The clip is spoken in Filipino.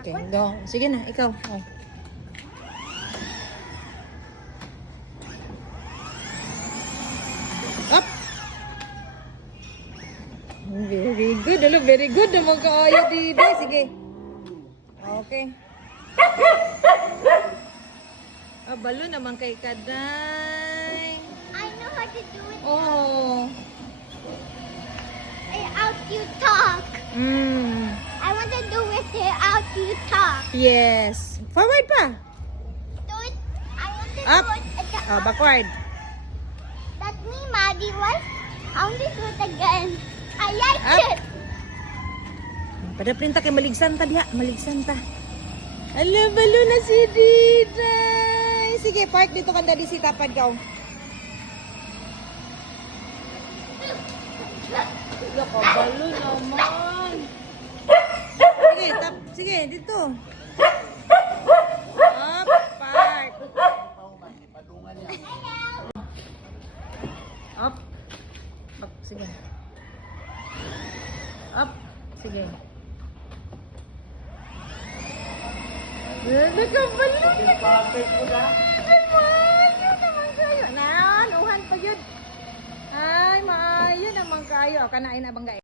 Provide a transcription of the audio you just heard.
Okay, go. Sige na, ikaw. Oh. Up. Very good. Hello, very good naman kaayo, Didi. Sige. Okay. Ah, balo naman kay Kaday. I know how to do it. Oh. Out you talk. I want to do it out you talk. Yes. Forward pa. Do it. I want to Up. do it at the Oh, backward. That's me, Maddie. What? I want to do it again. I like Up. it. Pada perintah kay maligsan ta diha, maligsan ta. Ala, balo na si Diday. Sige, park dito kanda di si tapad ka. Wala ka, balo naman. Sige, sige, dito. Up, park. Up. Up, sige. Up, sige. Wala ka, balo. Maayo naman kayo. Nauhan pa yun. Ay, maayo naman kayo. Kanain na bang